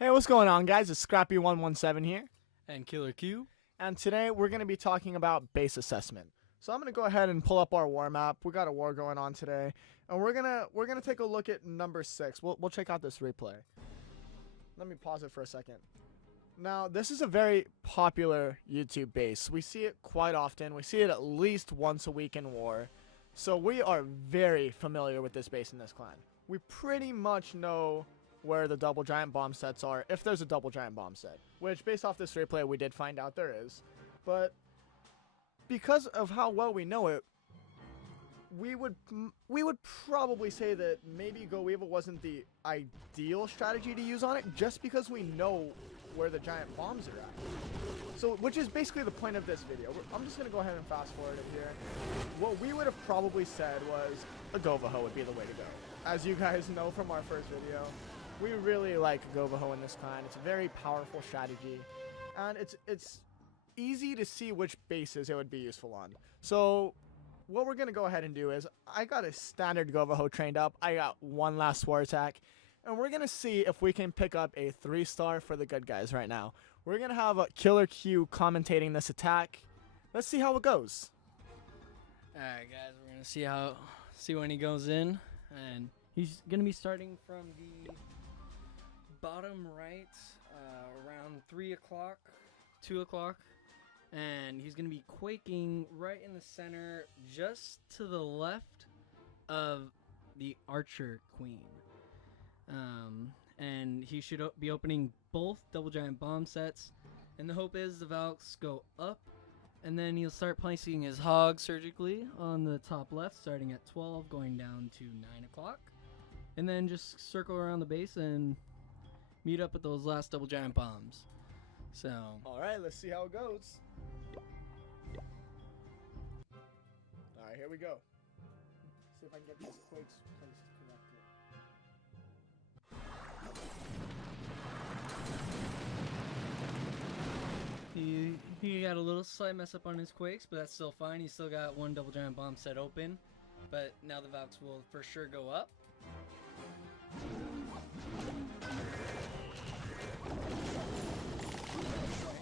Hey, what's going on, guys? It's Scrappy117 here, And KILLERQ. and today we're going to be talking about base assessment. So I'm going to go ahead and pull up our war map. We got a war going on today, and we're gonna take a look at number 6. We'll check out this replay. Let me pause it for a second. Now, this is a very popular YouTube base. We see it quite often. We see it at least once a week in war. So we are very familiar with this base in this clan. We pretty much know where the double giant bomb sets are, if there's a double giant bomb set, which based off this replay we did find out there is. But because of how well we know it, we would probably say that maybe Go Evil wasn't the ideal strategy to use on it, just because we know where the giant bombs are at. So, which is basically the point of this video. I'm just gonna go ahead and fast forward it here. What we would have probably said was a Govaho would be the way to go. As you guys know from our first video, we really like Govaho in this clan. It's a very powerful strategy, and it's easy to see which bases it would be useful on. So what we're gonna go ahead and do is, I got a standard Govaho trained up. I got one last war attack, and we're gonna see if we can pick up a 3-star for the good guys right now. We're gonna have a KILLERQ commentating this attack. Let's see how it goes. Alright guys, we're gonna see when he goes in. And he's gonna be starting from the bottom right, around 3 o'clock, 2 o'clock. And he's gonna be quaking right in the center, just to the left of the Archer Queen. And he should be opening both double giant bomb sets. And the hope is the Valks go up, and then he'll start placing his hog surgically on the top left, starting at 12, going down to 9 o'clock. And then just circle around the base and meet up with those last double giant bombs. So, Alright, let's see how it goes. Alright, here we go. See if I can get these quakes placed correctly. he got a little slight mess up on his quakes, but that's still fine. He's still got one double giant bomb set open. But now the Valks will for sure go up.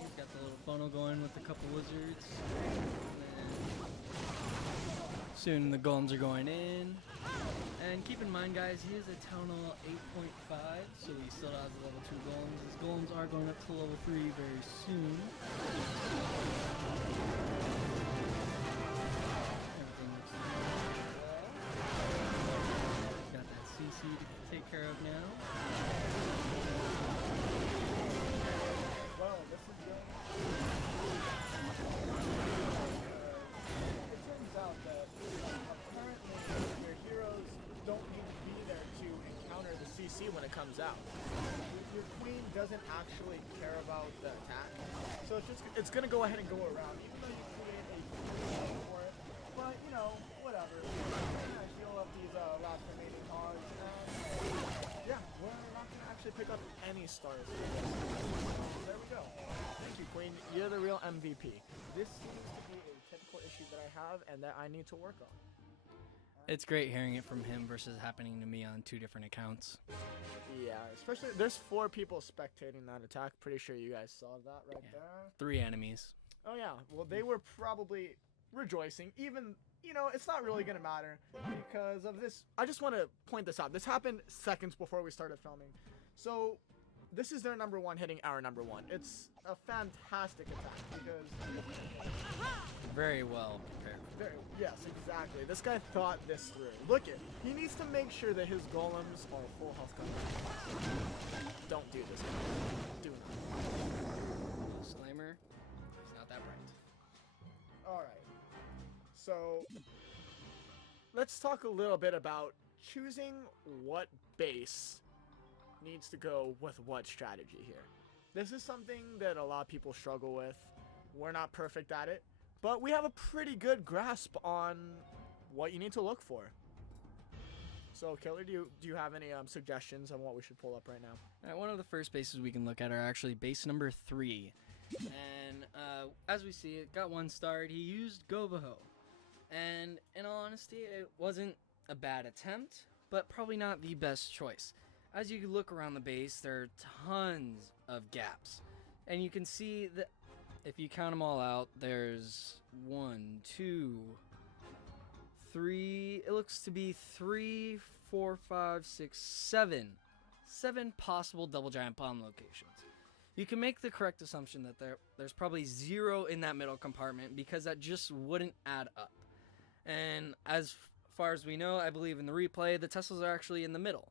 He's got the little funnel going with a couple wizards. Soon the golems are going in. And keep in mind, guys, he is a Town Hall 8.5, so he still has a level 2 golems. His golems are going up to level 3 very soon. Everything looks well. Got that CC to take care of now. Well, this is good. It turns out that apparently your heroes don't need to be there to encounter the CC when it comes out. Your queen doesn't actually care about the attack, so it's gonna go ahead and go around, even though you create a queen for it. But you know, whatever. I heal up these last remaining hogs, and yeah, we're not gonna actually pick up any stars. There we go. Thank you, Queen. You're the real MVP. This seems to be a typical issue that I have and that I need to work on. It's great hearing it from him versus happening to me on 2 different accounts. Yeah, especially there's 4 people spectating that attack. Pretty sure you guys saw that right there. 3 enemies. Oh yeah, well they were probably rejoicing. Even, you know, it's not really gonna matter because of this. I just want to point this out. This happened seconds before we started filming. So this is their number 1 hitting our number 1. It's a fantastic attack because Very well prepared. yes, exactly. This guy thought this through. Look at, he needs to make sure that his golems are full health coverage. Don't do this. Do not. Slimer, he's not that bright. Alright. So, let's talk a little bit about choosing what base needs to go with what strategy here. This is something that a lot of people struggle with. We're not perfect at it, but we have a pretty good grasp on what you need to look for. So, Killer, do you have any suggestions on what we should pull up right now? Alright, one of the first bases we can look at are actually base number 3. And as we see, it got 1 starred. He used Govaho. And in all honesty, it wasn't a bad attempt, but probably not the best choice. as you look around the base, there are tons of gaps. And you can see that if you count them all out, there's 1, 2, 3, it looks to be 3, 4, 5, 6, 7. 7 possible double giant bomb locations. You can make the correct assumption that there's probably 0 in that middle compartment because that just wouldn't add up. And as far as we know, I believe in the replay, the Teslas are actually in the middle.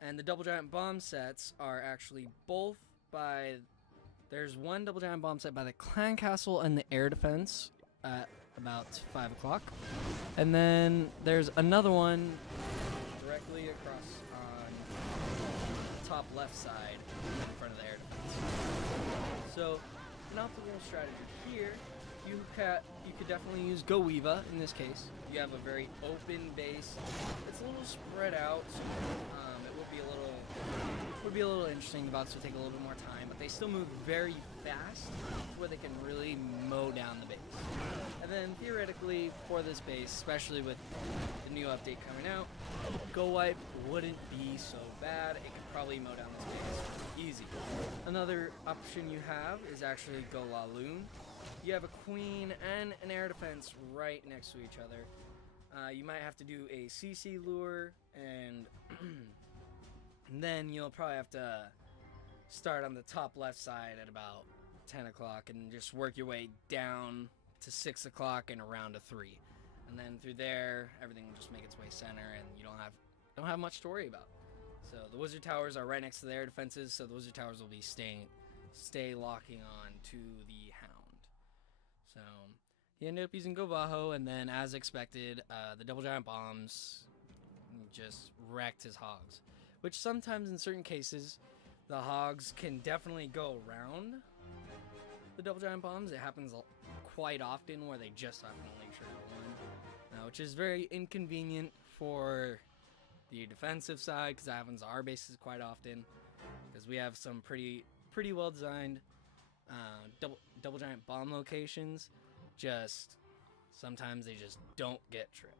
And the double giant bomb sets are actually both by... There's one double giant bomb set by the clan castle and the air defense at about 5 o'clock. And then there's another one directly across on the top left side in front of the air defense. So, an optimal strategy here, you could definitely use Go Weeva in this case. You have a very open base. It's a little spread out. It would be a little interesting. The bots would take a little bit more time, but they still move very fast where they can really mow down the base. And then theoretically for this base, especially with the new update coming out, Go Wipe wouldn't be so bad. It could probably mow down this base easy. Another option you have is actually Go La Loon. You have a queen and an air defense right next to each other. You might have to do a CC lure and then you'll probably have to start on the top left side at about 10 o'clock and just work your way down to 6 o'clock and around to 3. And then through there, everything will just make its way center and you don't have much to worry about. So the wizard towers are right next to their defenses, so the wizard towers will be stay locking on to the hound. So he ended up using Go Bajo, and then as expected, the double giant bombs just wrecked his hogs. Which sometimes in certain cases, the hogs can definitely go around the double giant bombs. It happens quite often where they just happen to link trigger one, which is very inconvenient for the defensive side because that happens to our bases quite often because we have some pretty well designed double giant bomb locations. Just sometimes they just don't get tripped.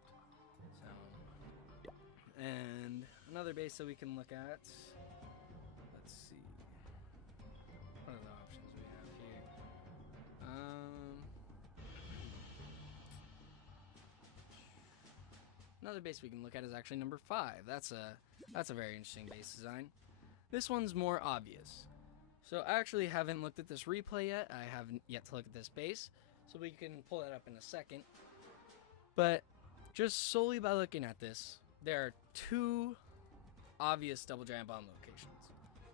And another base that we can look at, let's see, what are the options we have here? Another base we can look at is actually number 5. That's a very interesting base design. This one's more obvious. So I actually haven't looked at this replay yet. I haven't yet to look at this base, so we can pull that up in a second. But just solely by looking at this, there are 2 obvious double giant bomb locations.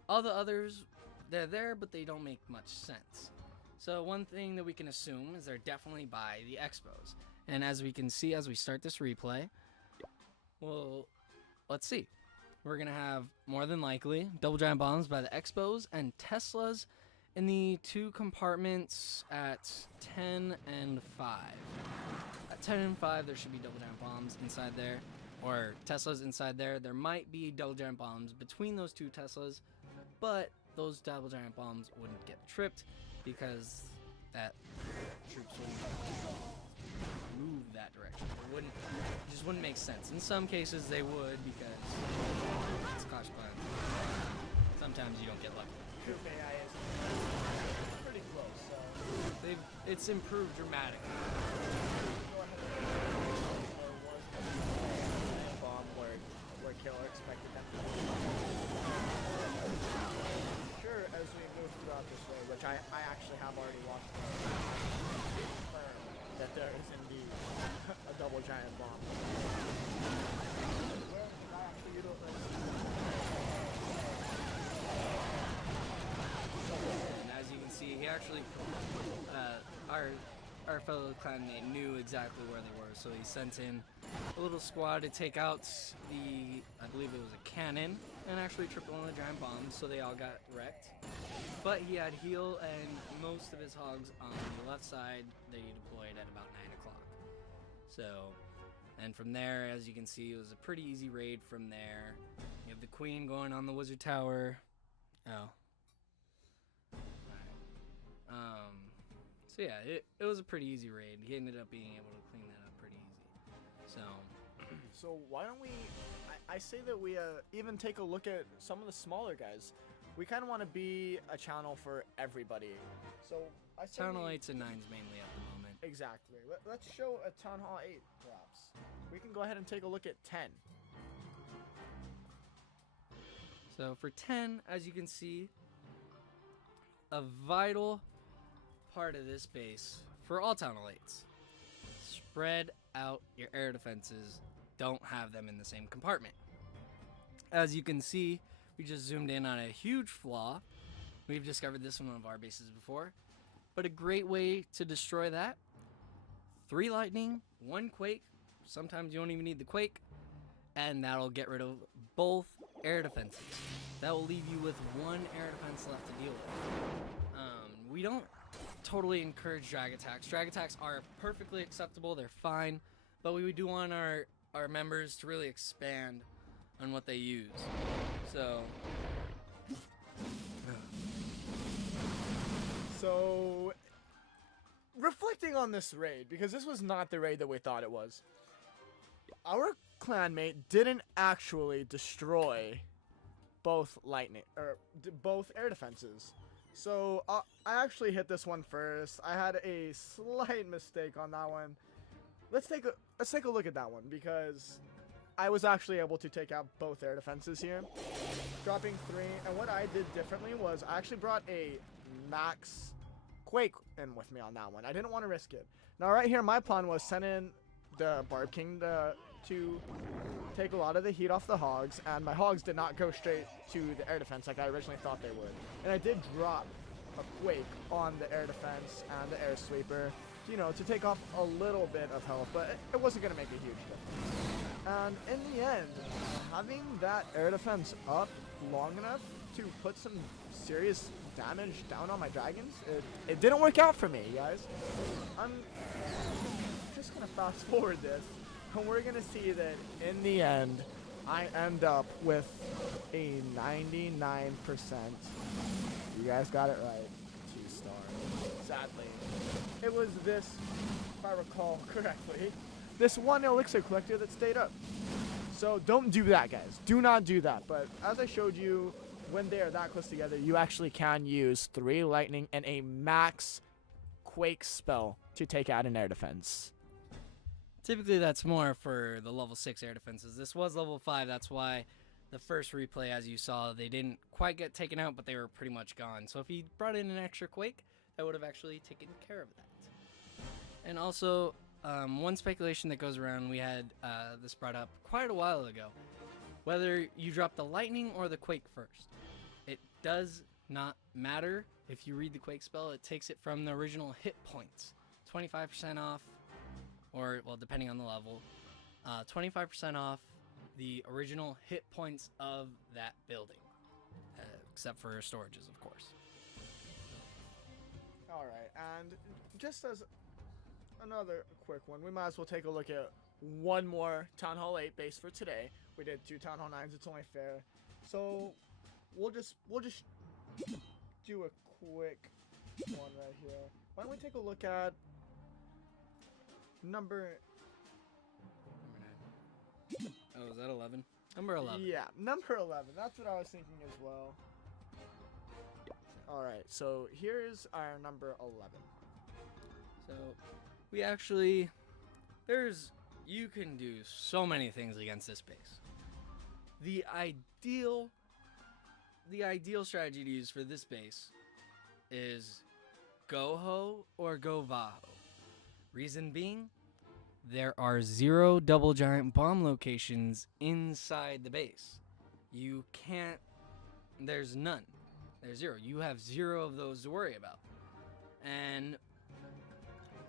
All the others, they're there, but they don't make much sense. So one thing that we can assume is they're definitely by the expos. And as we can see as we start this replay, well, let's see. We're going to have, more than likely, double giant bombs by the expos and Teslas in the 2 compartments at 10 and 5. At 10 and 5, there should be double giant bombs inside there. Or Teslas inside there. There might be double giant bombs between those 2 Teslas, but those double giant bombs wouldn't get tripped because that troops wouldn't move that direction. It just wouldn't make sense. In some cases they would because it's Clash of Clans. Sometimes you don't get lucky. Troop AI is pretty close, so it's improved dramatically. Killer expected them to sure as we move throughout this way, which I actually have already walked confirm that there is indeed a double giant bomb. Where did I actually utilize? And as you can see, he actually our fellow clanmate knew exactly where they were, so he sent in a little squad to take out I believe it was a cannon, and actually triple one of the giant bombs, so they all got wrecked. But he had heal, and most of his hogs on the left side, they deployed at about 9 o'clock. So, and from there, as you can see, it was a pretty easy raid from there. You have the queen going on the wizard tower. Oh. Alright. So yeah, it was a pretty easy raid. He ended up being able to clean that up pretty easy. So, So why don't we? I say that we even take a look at some of the smaller guys. We kind of want to be a channel for everybody. So I say Town Hall 8s and 9s mainly at the moment. exactly. Let's show a Town Hall 8 perhaps. We can go ahead and take a look at 10. So for 10, as you can see, a vital part of this base for all Town Hall 8s. Spread out your air defenses. Don't have them in the same compartment. As you can see, we just zoomed in on a huge flaw. We've discovered this in one of our bases before. But a great way to destroy that, 3 lightning, 1 quake. Sometimes you don't even need the quake. And that'll get rid of both air defenses. That will leave you with 1 air defense left to deal with. We don't totally encourage drag attacks. Drag attacks are perfectly acceptable. They're fine. But we do want our members to really expand on what they use. So, reflecting on this raid, because this was not the raid that we thought it was, our clanmate didn't actually destroy both both air defenses. So, I actually hit this one first. I had a slight mistake on that one. Let's take a look at that one, because I was actually able to take out both air defenses here, dropping 3. And what I did differently was I actually brought a max quake in with me on that one. I didn't want to risk it. Now right here, my plan was send in the Barb King to take a lot of the heat off the hogs, and my hogs did not go straight to the air defense like I originally thought they would. And I did drop a quake on the air defense and the air sweeper, you know, to take off a little bit of health, but it wasn't going to make a huge difference. And in the end, having that air defense up long enough to put some serious damage down on my dragons, it didn't work out for me, guys. I'm just going to fast forward this, and we're going to see that in the end, I end up with a 99%. You guys got it right. 2-star. Sadly. It was this, if I recall correctly, this 1 elixir collector that stayed up. So don't do that, guys. Do not do that. But as I showed you, when they are that close together, you actually can use 3 lightning and a max quake spell to take out an air defense. Typically that's more for the level 6 air defenses. This was level 5, that's why the first replay, as you saw, they didn't quite get taken out, but they were pretty much gone. So if he brought in an extra quake, that would have actually taken care of that. And also, one speculation that goes around, we had this brought up quite a while ago. Whether you drop the lightning or the quake first, it does not matter. If you read the quake spell, it takes it from the original hit points. 25% off, or, well, depending on the level, 25% off the original hit points of that building. Except for storages, of course. Alright, and just as another quick one, we might as well take a look at one more Town Hall 8 base for today. We did 2 Town Hall 9s, it's only fair. So we'll just do a quick one right here. Why don't we take a look at number 9. Oh, is that 11? Number 11. Yeah, number 11. That's what I was thinking as well. Alright, so here's our number 11. So, we actually, you can do so many things against this base. The ideal strategy to use for this base is go ho or go vaho. Reason being, there are 0 double giant bomb locations inside the base. You can't, there's none. There's 0. You have 0 of those to worry about. And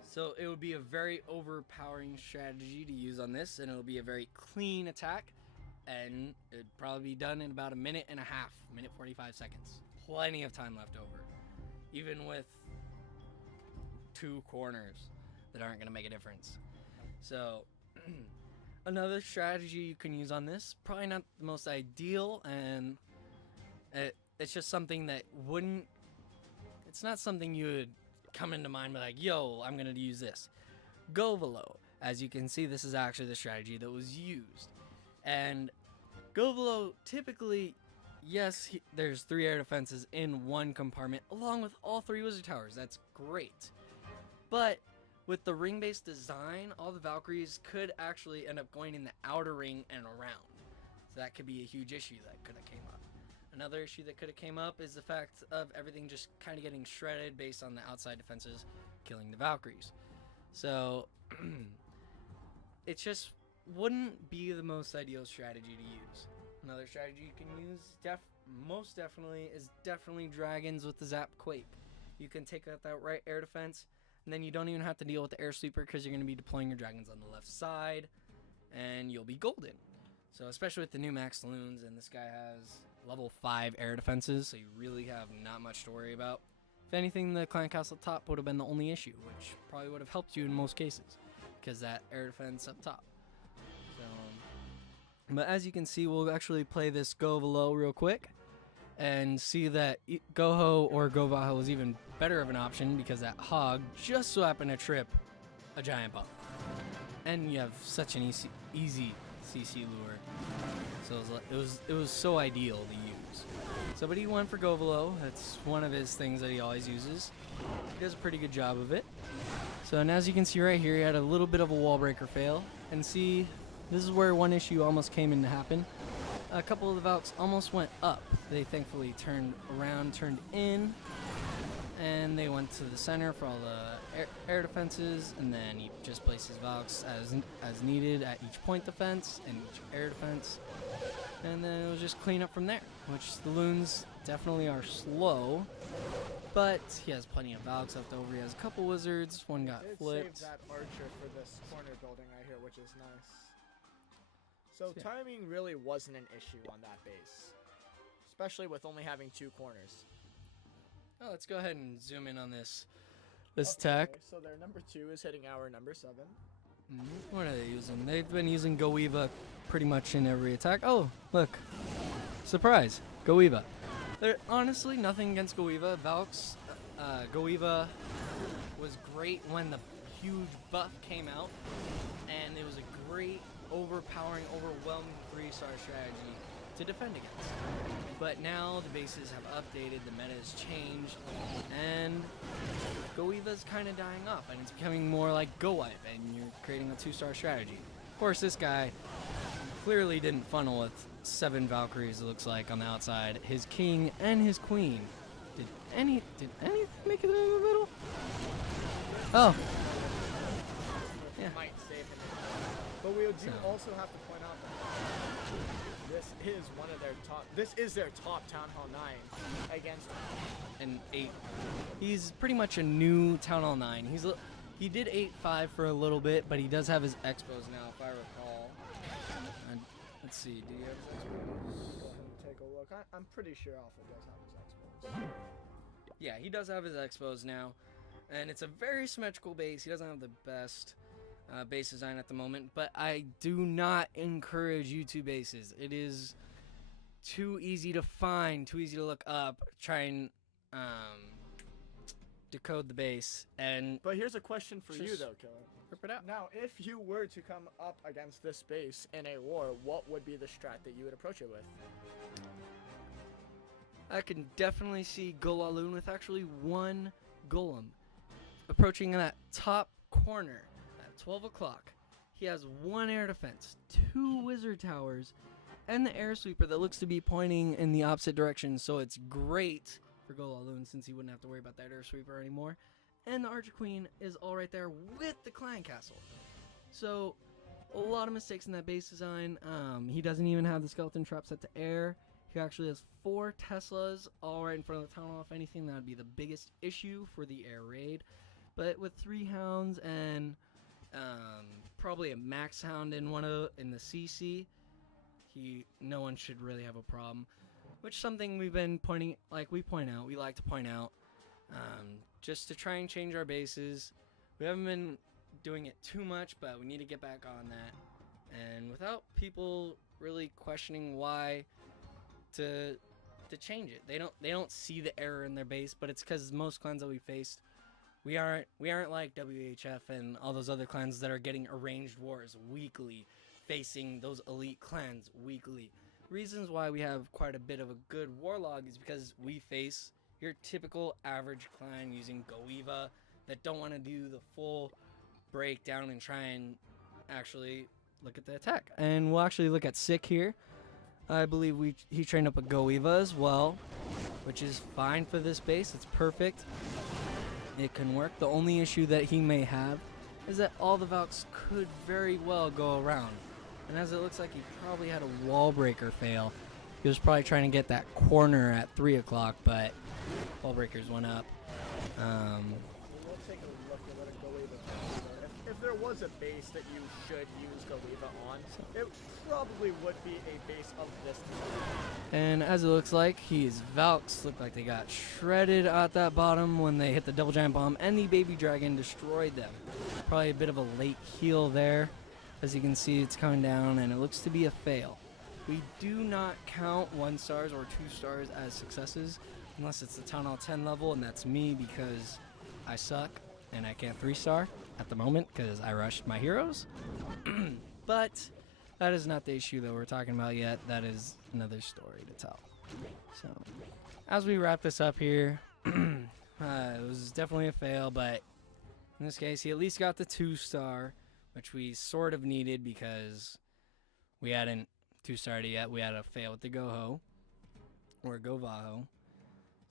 so it would be a very overpowering strategy to use on this, and it will be a very clean attack, and it'd probably be done in about 1.5 minutes, 1:45 seconds. Plenty of time left over. Even with 2 corners that aren't going to make a difference. So, another strategy you can use on this, probably not the most ideal, and it's just something that it's not something you would come into mind, but like, yo, I'm going to use this. Govalo, As you can see, this is actually the strategy that was used. And Govolo, typically, yes, there's 3 air defenses in one compartment, along with all 3 wizard towers. That's great. But with the ring-based design, all the Valkyries could actually end up going in the outer ring and around. So that could be a huge issue that could have came up. Another issue that could have came up is the fact of everything just kind of getting shredded based on the outside defenses killing the Valkyries. So it just wouldn't be the most ideal strategy to use. Another strategy you can use most definitely is dragons with the Zap Quake. You can take out that right air defense, and then you don't even have to deal with the air sweeper because you're going to be deploying your dragons on the left side, and you'll be golden. So especially with the new max saloons, and this guy has level 5 air defenses, so you really have not much to worry about. If anything, the clan castle top would have been the only issue, which probably would have helped you in most cases, because that air defense up top. So, but as you can see, we'll actually play this Govolo real quick and see that Goho or Govaho is even better of an option, because that hog just so happened to trip a giant bomb. And you have such an easy CC lure. So it was so ideal to use. So, but he went for Govolo. That's one of his things that he always uses. He does a pretty good job of it. So, and as you can see right here, he had a little bit of a wall breaker fail. And see, this is where one issue almost came in to happen. A couple of the Valks almost went up. They thankfully turned around, turned in, and they went to the center for all the air defenses, and then he just placed his Valks as needed at each point defense and each air defense, and then it was just clean up from there, which the loons definitely are slow, but he has plenty of Valks left over. He has a couple wizards, one got flipped. Saved that archer for this corner building right here, which is nice. So timing really wasn't an issue on that base, especially with only having 2 corners. Oh, let's go ahead and zoom in on this tech. So their number 2 is hitting our number 7. What are they using? They've been using Goeva pretty much in every attack. Oh, look. Surprise. Goeva. There's honestly nothing against Goeva. Valks, Goeva was great when the huge buff came out, and it was a great, overpowering, overwhelming 3-star strategy to defend against. But now the bases have updated, the meta has changed, and Goeva's kind of dying off, and it's becoming more like Go Wipe, and you're creating a 2-star strategy. Of course, this guy clearly didn't funnel with 7 Valkyries, it looks like, on the outside. His king and his queen. Did anything make it in the middle? Oh. Yeah. Might save him. But we do also have to point out that this is one of their top. This is their top Town Hall 9 against an 8. He's pretty much a new Town Hall 9. He did 8-5 for a little bit, but he does have his expos now, if I recall. And let's see. Do you have his expos? Go ahead and take a look. I'm pretty sure Alpha does have his expos. Yeah, he does have his expos now, and it's a very symmetrical base. He doesn't have the best base design at the moment, but I do not encourage YouTube bases. It is too easy to find, too easy to look up, try and decode the base. But here's a question for you though, Killer. Rip it out. Now, if you were to come up against this base in a war, what would be the strat that you would approach it with? I can definitely see Golaloon with actually 1 golem approaching that top corner. 12 o'clock. He has 1 air defense, 2 wizard towers, and the air sweeper that looks to be pointing in the opposite direction, so it's great for Golaloon since he wouldn't have to worry about that air sweeper anymore. And the Archer Queen is all right there with the clan castle. So a lot of mistakes in that base design. He doesn't even have the skeleton trap set to air. He actually has 4 Teslas all right in front of the town hall. If anything, that would be the biggest issue for the air raid. But with 3 hounds and probably a max hound in the CC, no one should really have a problem. Which something we like to point out, just to try and change our bases. We haven't been doing it too much, but we need to get back on that, and without people really questioning why to change it. They don't see the error in their base, but it's because most clans that we faced We aren't like WHF and all those other clans that are getting arranged wars weekly, facing those elite clans weekly. Reasons why we have quite a bit of a good war log is because we face your typical average clan using Goiva that don't want to do the full breakdown and try and actually look at the attack. And we'll actually look at Sick here. I believe he trained up a Goiva as well, which is fine for this base. It's perfect. It can work. The only issue that he may have is that all the Valks could very well go around. And as it looks like, he probably had a wall breaker fail. He was probably trying to get that corner at 3 o'clock, but wall breakers went up. We'll take a look at what a Goiva does. If there was a base that you should use Goiva on, it probably would be a base of this type. And as it looks like, his Valks look like they got shredded at that bottom when they hit the double giant bomb, and the baby dragon destroyed them. Probably a bit of a late heal there. As you can see, it's coming down, and it looks to be a fail. We do not count 1 stars or 2 stars as successes unless it's the Town Hall 10 level, and that's me because I suck and I can't 3-star at the moment because I rushed my heroes. But that is not the issue that we're talking about yet. That is another story to tell. So as we wrap this up here, it was definitely a fail, but in this case, he at least got the 2-star, which we sort of needed because we hadn't 2-starred yet. We had a fail with the Goho or Govaho.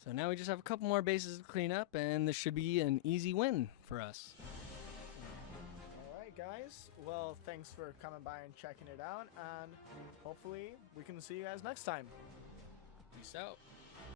So now we just have a couple more bases to clean up, and this should be an easy win for us. Alright guys, well thanks for coming by and checking it out, and hopefully we can see you guys next time. Peace out.